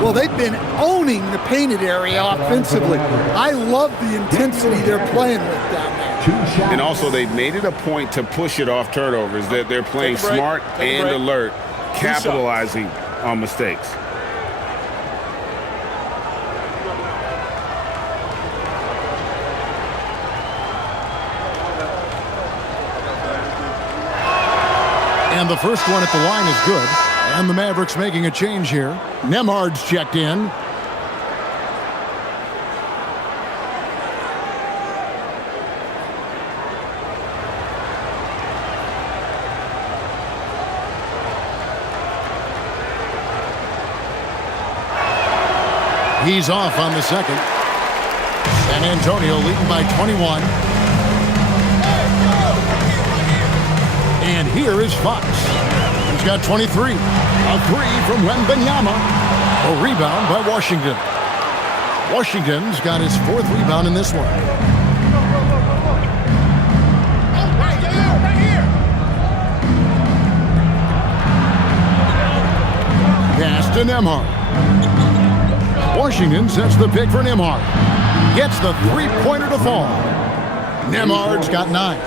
Well, they've been owning the painted area offensively. I love the intensity they're playing with down there. And also, they've made it a point to push it off turnovers. That they're playing smart and alert, capitalizing on mistakes. And the first one at the line is good. And the Mavericks making a change here. Nembhard's checked in. He's off on the second. San Antonio leading by 21. And here is Fox. He's got 23. A 3 from Wembanyama. A rebound by Washington. Washington's got his 4th rebound in this one. Pass to Nembhard. Washington sets the pick for Nembhard. Gets the 3-pointer to fall. Nembhard's got 9.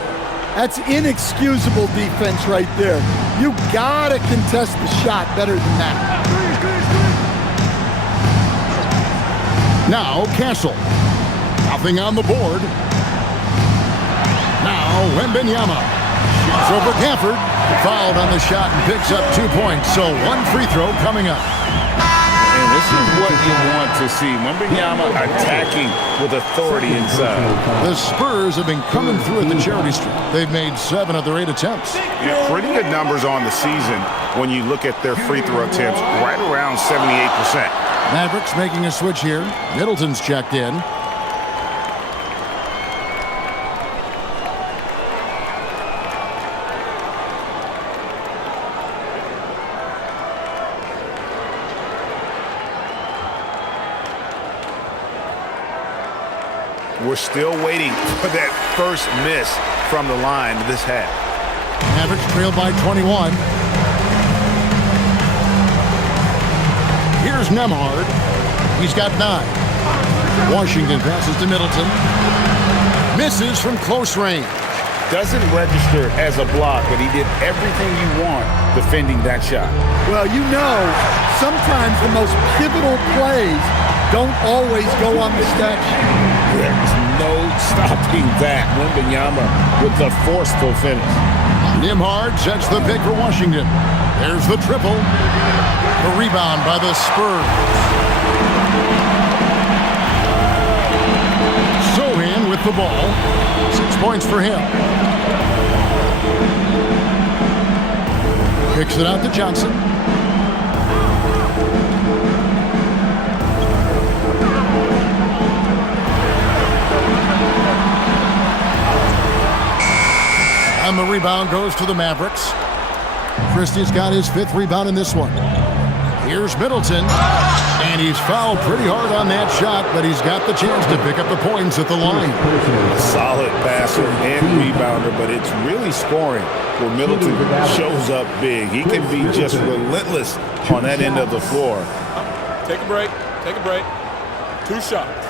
That's inexcusable defense right there. You gotta contest the shot better than that. Now Castle. Nothing on the board. Now Wembanyama. Shoots over Gafford. Fouled on the shot and picks up 2 points. So 1 free throw coming up. And this is what you want to see. Wembanyama attacking with authority inside. The Spurs have been coming through at the charity stripe. They've made 7 of their 8 attempts. Yeah, pretty good numbers on the season when you look at their free throw attempts, right around 78%. Mavericks making a switch here. Middleton's checked in. We're still waiting for that first miss from the line this half. Mavericks trailed by 21. Here's Nembhard. He's got 9. Washington passes to Middleton. Misses from close range. Doesn't register as a block, but he did everything you want defending that shot. Well, you know, sometimes the most pivotal plays don't always go on the stat sheet. There's no stopping that. Wembanyama with the forceful finish. Nembhard sets the pick for Washington. There's the triple. The rebound by the Spurs. Sohan with the ball. 6 points for him. Kicks it out to Johnson. And the rebound goes to the Mavericks. Christie's got his 5th rebound in this one. Here's Middleton, and he's fouled pretty hard on that shot, but he's got the chance to pick up the points at the line. A solid passer and rebounder, but it's really scoring where Middleton shows up big. He can be just relentless on that end of the floor. Take a break. Take a break. 2 shots.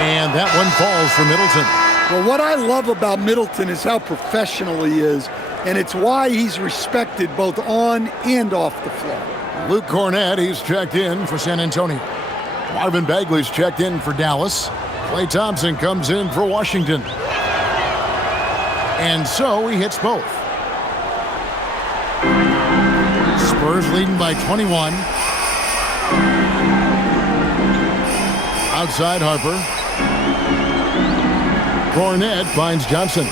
And that one falls for Middleton. Well, what I love about Middleton is how professional he is, and it's why he's respected both on and off the floor. Luke Cornett, he's checked in for San Antonio. Marvin Bagley's checked in for Dallas. Klay Thompson comes in for Washington. And so he hits both. Spurs leading by 21. Outside Harper. Cornett finds Johnson.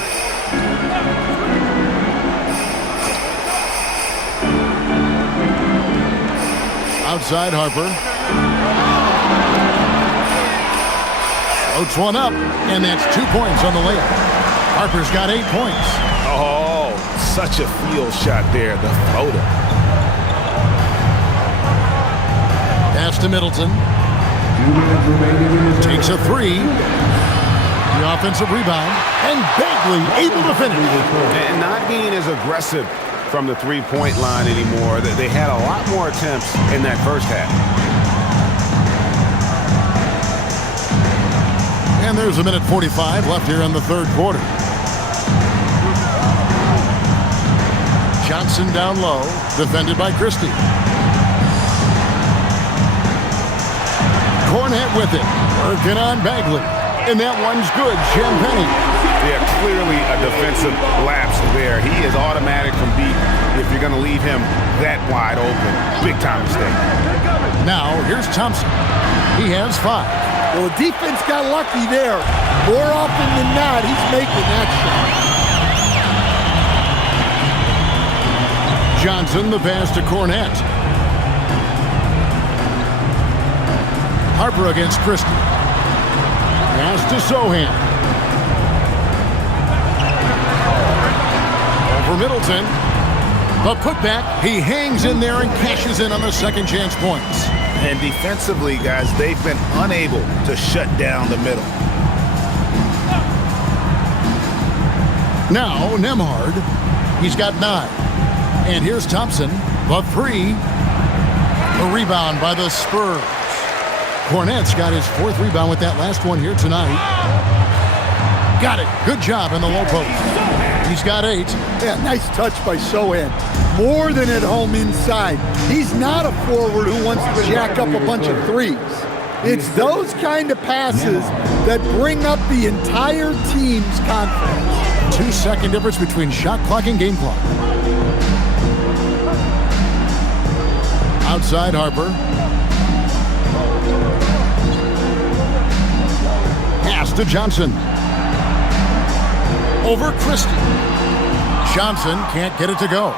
Outside Harper. Floats one up, and that's 2 points on the layup. Harper's got 8 points. Oh, such a field shot there, the floater. Pass to Middleton. Takes a 3. The offensive rebound, and Bagley able to finish. And not being as aggressive from the three-point line anymore. They had a lot more attempts in that first half. And there's a minute 45 left here in the third quarter. Johnson down low, defended by Christie. Cornett with it, working on Bagley. And that one's good, Champagnie. Yeah, clearly a defensive lapse there. He is automatic from deep if you're going to leave him that wide open. Big time mistake. Now, here's Thompson. He has 5. Well, the defense got lucky there. More often than not, he's making that shot. Johnson, the pass to Cornett. Harper against Christie. Pass to Sohan. Over Middleton. The putback. He hangs in there and cashes in on the second chance points. And defensively, guys, they've been unable to shut down the middle. Now, Nembhard. He's got 9. And here's Thompson. The 3. A rebound by the Spurs. Cornett's got his 4th rebound with that last one here tonight. Got it. Good job in the low post. He's got 8. Yeah, nice touch by Sohan. More than at home inside. He's not a forward who wants to jack up a bunch of threes. It's those kind of passes that bring up the entire team's confidence. 2-second difference between shot clock and game clock. Outside Harper. Pass to Johnson. Over Christie. Johnson can't get it to go.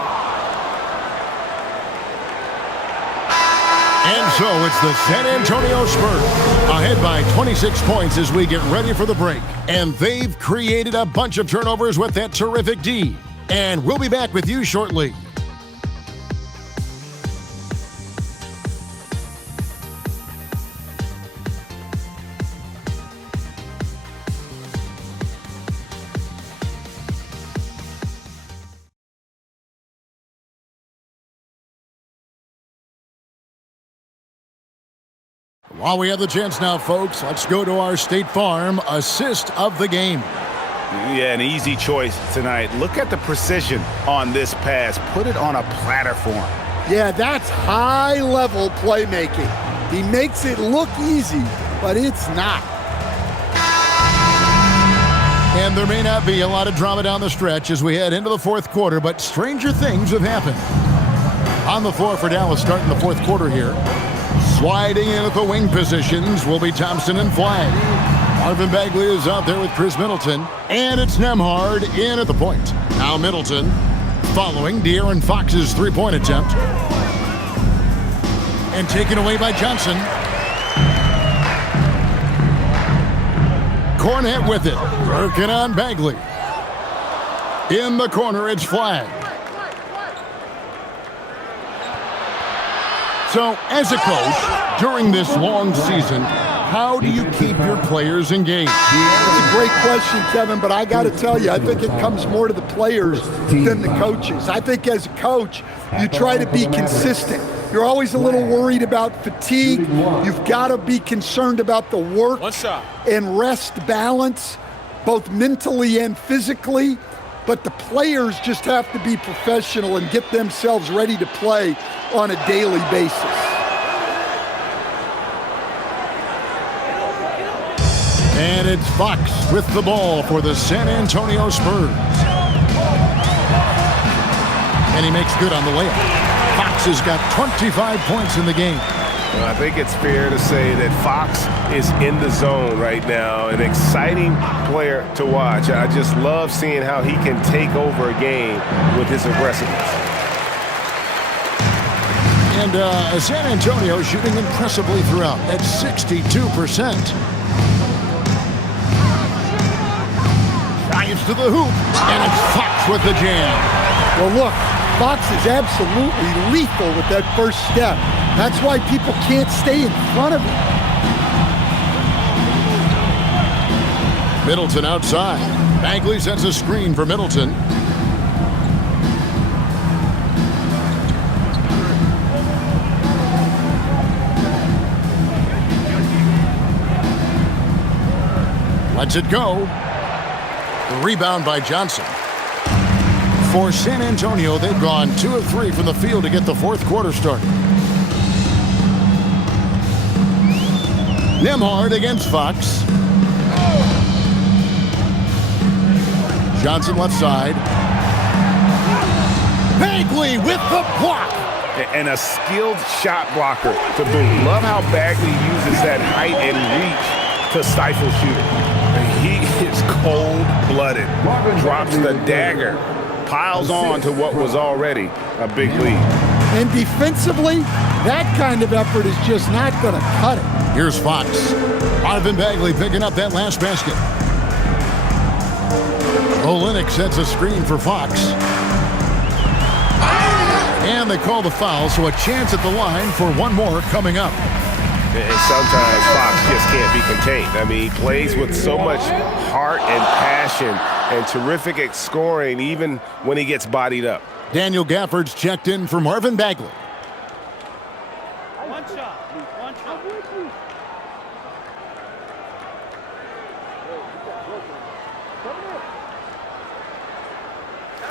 And so it's the San Antonio Spurs ahead by 26 points as we get ready for the break. And they've created a bunch of turnovers with that terrific D. And we'll be back with you shortly. While we have the chance now, folks, let's go to our State Farm assist of the game. Yeah, an easy choice tonight. Look at the precision on this pass. Put it on a platter for him. Yeah, that's high-level playmaking. He makes it look easy, but it's not. And there may not be a lot of drama down the stretch as we head into the fourth quarter, but stranger things have happened. On the floor for Dallas starting the fourth quarter here. Sliding in at the wing positions will be Thompson and Flagg. Marvin Bagley is out there with Chris Middleton. And it's Nembhard in at the point. Now Middleton following De'Aaron Fox's three-point attempt. And taken away by Johnson. Cornet with it. Working on Bagley. In the corner, it's flagged. So, as a coach, during this long season, how do you keep your players engaged? That's a great question, Kevin, but I got to tell you, I think it comes more to the players than the coaches. I think as a coach, you try to be consistent. You're always a little worried about fatigue. You've got to be concerned about the work and rest balance, both mentally and physically. But the players just have to be professional and get themselves ready to play on a daily basis. And it's Fox with the ball for the San Antonio Spurs. And he makes good on the layup. Fox has got 25 points in the game. Well, I think it's fair to say that Fox is in the zone right now, an exciting player to watch. I just love seeing how he can take over a game with his aggressiveness. And San Antonio shooting impressively throughout at 62%. Drives to the hoop, and it's Fox with the jam. Well, look, Fox is absolutely lethal with that first step. That's why people can't stay in front of him. Middleton outside. Bagley sends a screen for Middleton. Lets it go. Rebound by Johnson. For San Antonio, they've gone 2 of 3 from the field to get the fourth quarter started. Nembhard against Fox. Johnson left side. Bagley with the block. And a skilled shot blocker to boot. Love how Bagley uses that height and reach to stifle shooting. He is cold-blooded. Drops the dagger. Piles on to what was already a big lead. And defensively, that kind of effort is just not going to cut it. Here's Fox. Marvin Bagley picking up that last basket. Lynx sets a screen for Fox. And they call the foul, so a chance at the line for one more coming up. And sometimes Fox just can't be contained. I mean, he plays with so much heart and passion and terrific at scoring even when he gets bodied up. Daniel Gafford's checked in for Marvin Bagley. One shot.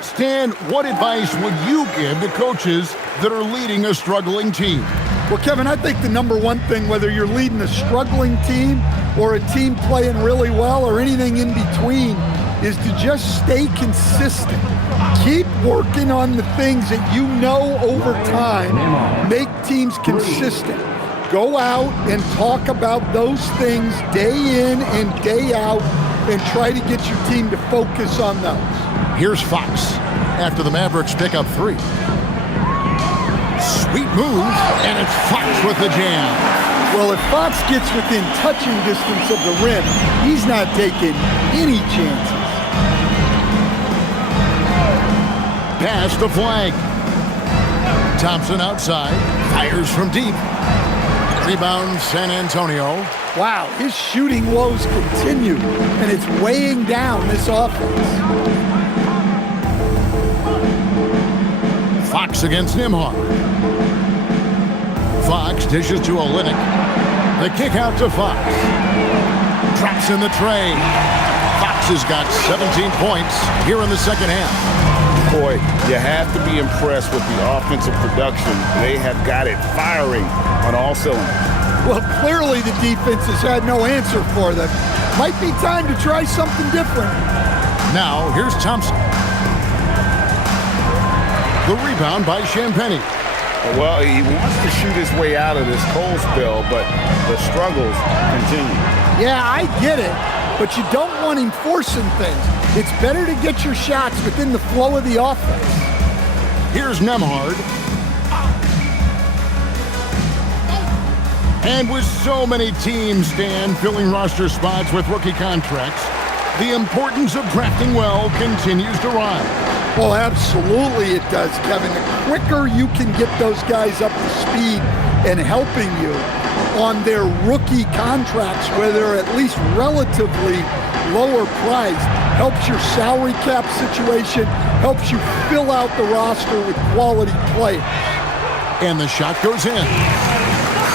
Stan, what advice would you give to coaches that are leading a struggling team? Well, Kevin, I think the number one thing, whether you're leading a struggling team or a team playing really well or anything in between, is to just stay consistent. Keep working on the things that you know over time make teams consistent. Go out and talk about those things day in and day out and try to get your team to focus on those. Here's Fox after the Mavericks pick up 3. Sweet move, and it's Fox with the jam. Well, if Fox gets within touching distance of the rim, he's not taking any chances. Pass the flag. Thompson outside, fires from deep. Rebound San Antonio. Wow, his shooting woes continue, and it's weighing down this offense. Fox against Nembhard. Fox dishes to Olynyk. The kick out to Fox. Drops in the tray. Fox has got 17 points here in the second half. Boy, you have to be impressed with the offensive production. They have got it firing on all cylinders. Well, clearly the defense has had no answer for them. Might be time to try something different. Now, here's Thompson. The rebound by Champagnie. Well, he wants to shoot his way out of this cold spell, but the struggles continue. Yeah, I get it, but you don't want him forcing things. It's better to get your shots within the flow of the offense. Here's Nembhard. And with so many teams, Stan, filling roster spots with rookie contracts, the importance of drafting well continues to rise. Well, absolutely it does, Kevin. The quicker you can get those guys up to speed and helping you on their rookie contracts, where they're at least relatively lower priced, helps your salary cap situation, helps you fill out the roster with quality players. And the shot goes in.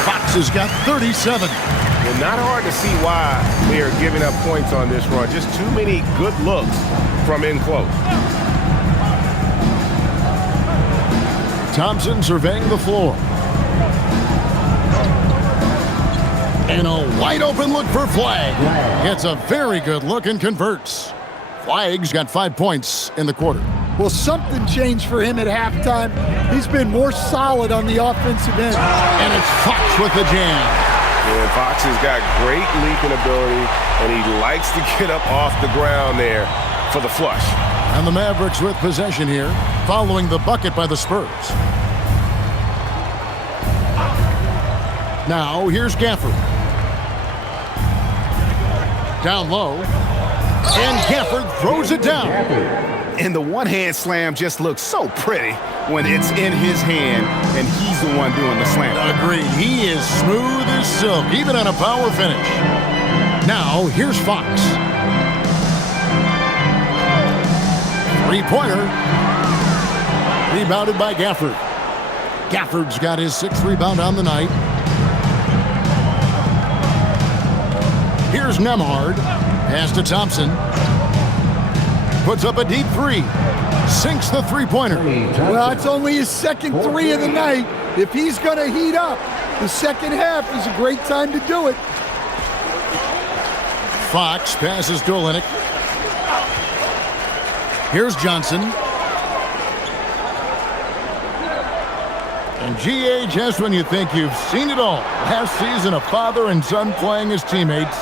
Fox has got 37. Well, not hard to see why they are giving up points on this run. Just too many good looks from in close. Thompson surveying the floor. And a wide open look for Flagg. It's a very good look and converts. Flagg's got 5 points in the quarter. Well, something changed for him at halftime. He's been more solid on the offensive end. And it's Fox with the jam. Yeah, Fox has got great leaping ability, and he likes to get up off the ground there for the flush. And the Mavericks with possession here, following the bucket by the Spurs. Now, here's Gafford. Down low. And Gafford throws it down. And the one-hand slam just looks so pretty when it's in his hand and he's the one doing the slam. Agreed. He is smooth as silk, even on a power finish. Now, here's Fox. Three-pointer. Rebounded by Gafford. Gafford's got his 6th rebound on the night. Here's Nembhard. Pass to Thompson. Puts up a deep three. Sinks the three-pointer. Well, it's only his 2nd 3 of the night. If he's going to heat up, the second half is a great time to do it. Fox passes to Olynyk. Here's Johnson. And GA, just when you think you've seen it all. Last season, a father and son playing as teammates.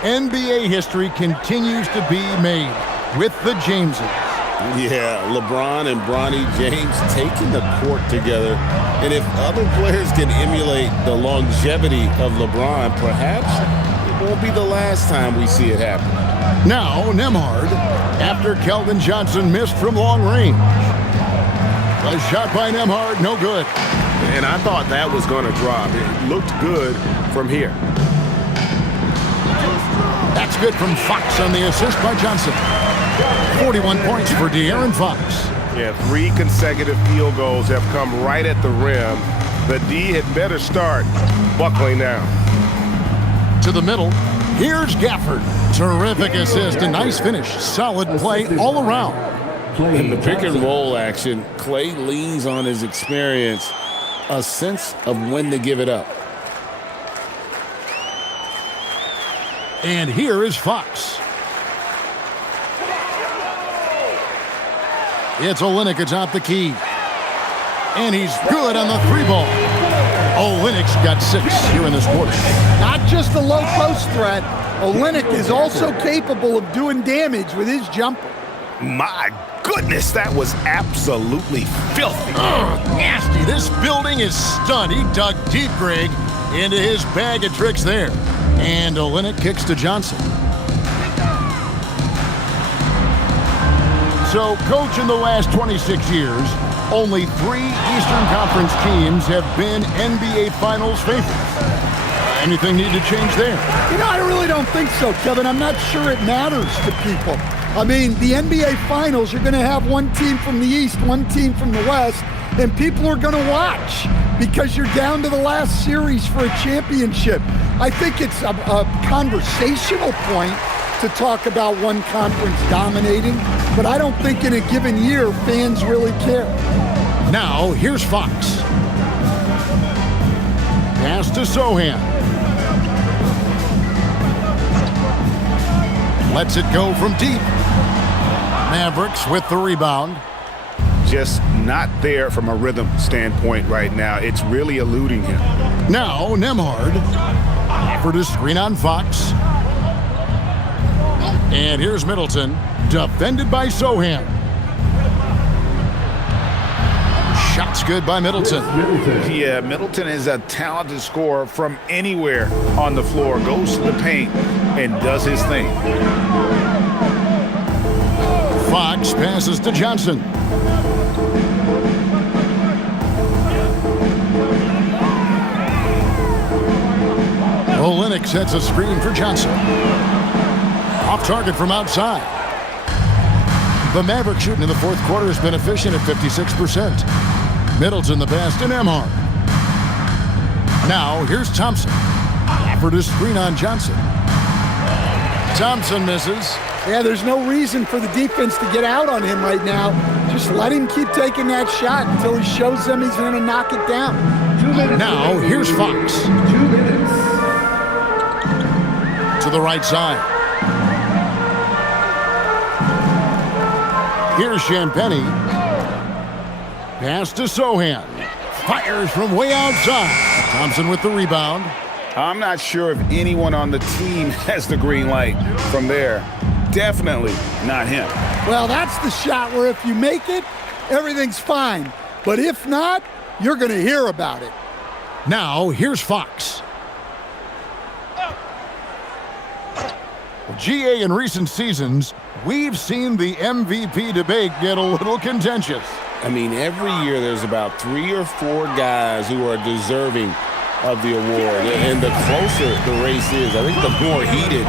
NBA history continues to be made with the Jameses. Yeah, LeBron and Bronny James taking the court together. And if other players can emulate the longevity of LeBron, perhaps it won't be the last time we see it happen. Now, Nembhard, after Keldon Johnson missed from long range. A shot by Nembhard, no good. And I thought that was going to drop. It looked good from here. That's good from Fox on the assist by Johnson. 41 points for De'Aaron Fox. Yeah, 3 consecutive field goals have come right at the rim. The D had better start buckling down. To the middle, here's Gafford. Terrific assist, a nice finish. Solid play all around. In the pick and roll action, Clay leans on his experience, a sense of when to give it up. And here is Fox. It's Olynyk atop the key. And he's good on the 3-ball. Olynyk's got 6 here in this quarter. Not just a low post threat, Olynyk is also capable of doing damage with his jumper. My goodness, that was absolutely filthy. Nasty. This building is stunned. He dug deep, Greg, into his bag of tricks there. And Olynyk kicks to Johnson. So, coach, in the last 26 years, only 3 Eastern Conference teams have been NBA Finals favorites. Anything need to change there? You know, I really don't think so, Kevin. I'm not sure it matters to people. I mean, the NBA Finals, you're going to have one team from the East, one team from the West, and people are going to watch because you're down to the last series for a championship. I think it's a conversational point to talk about one conference dominating, but I don't think in a given year fans really care. Now, here's Fox. Pass to Sohan. Lets it go from deep. Mavericks with the rebound. Just not there from a rhythm standpoint right now. It's really eluding him. Now, Nembhard. Offered a screen on Fox. And here's Middleton, defended by Sohan. Shots good by Middleton. Yeah, Middleton is a talented scorer from anywhere on the floor. Goes to the paint and does his thing. Fox passes to Johnson. Lynx sets a screen for Johnson. Off target from outside. The Mavericks shooting in the fourth quarter has been efficient at 56%. Middleton the pass to Nembhard. Now here's Thompson. Offered a screen on Johnson. Thompson misses. Yeah, there's no reason for the defense to get out on him right now. Just let him keep taking that shot until he shows them he's going to knock it down. Now here's Fox. 2 minutes. To the right side. Here's Champagny. Pass to Sohan. Fires from way outside. Thompson with the rebound. I'm not sure if anyone on the team has the green light from there. Definitely not him. Well, that's the shot where if you make it, everything's fine. But if not, you're going to hear about it. Now, here's Fox. GA, in recent seasons, we've seen the MVP debate get a little contentious. I mean, every year there's about 3 or 4 guys who are deserving of the award. And the closer the race is, I think the more heated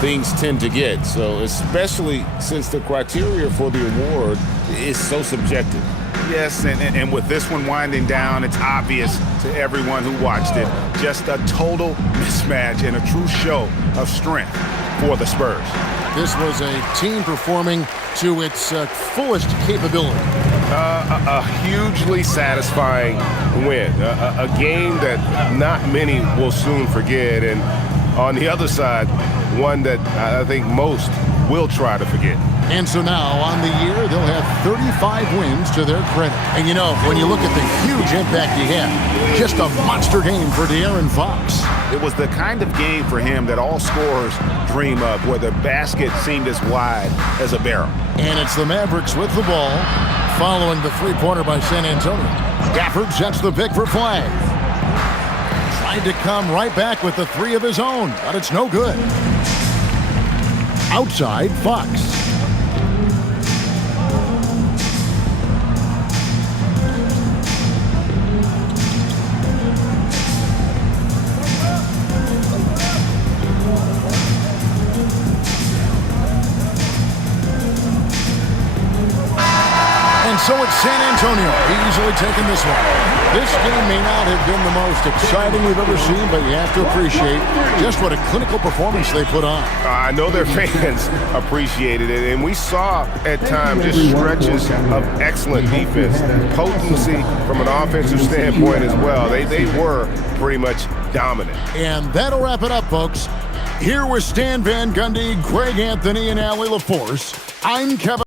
things tend to get. So especially since the criteria for the award is so subjective. Yes, and with this one winding down, it's obvious to everyone who watched it. Just a total mismatch and a true show of strength for the Spurs. This was a team performing to its fullest capability. A hugely satisfying win. A game that not many will soon forget. And on the other side, one that I think most will try to forget. And so now, on the year, they'll have 35 wins to their credit. And you know, when you look at the huge impact he had, just a monster game for De'Aaron Fox. It was the kind of game for him that all scorers dream of, where the basket seemed as wide as a barrel. And it's the Mavericks with the ball, following the three-pointer by San Antonio. Gafford sets the pick for Flag. Tried to come right back with the 3 of his own, but it's no good. Outside, Fox. So it's San Antonio easily taking this one. This game may not have been the most exciting we've ever seen, but you have to appreciate just what a clinical performance they put on. I know their fans appreciated it, and we saw at times just stretches of excellent defense, potency from an offensive standpoint as well. They were pretty much dominant. And that'll wrap it up, folks. Here with Stan Van Gundy, Greg Anthony, and Allie LaForce, I'm Kevin.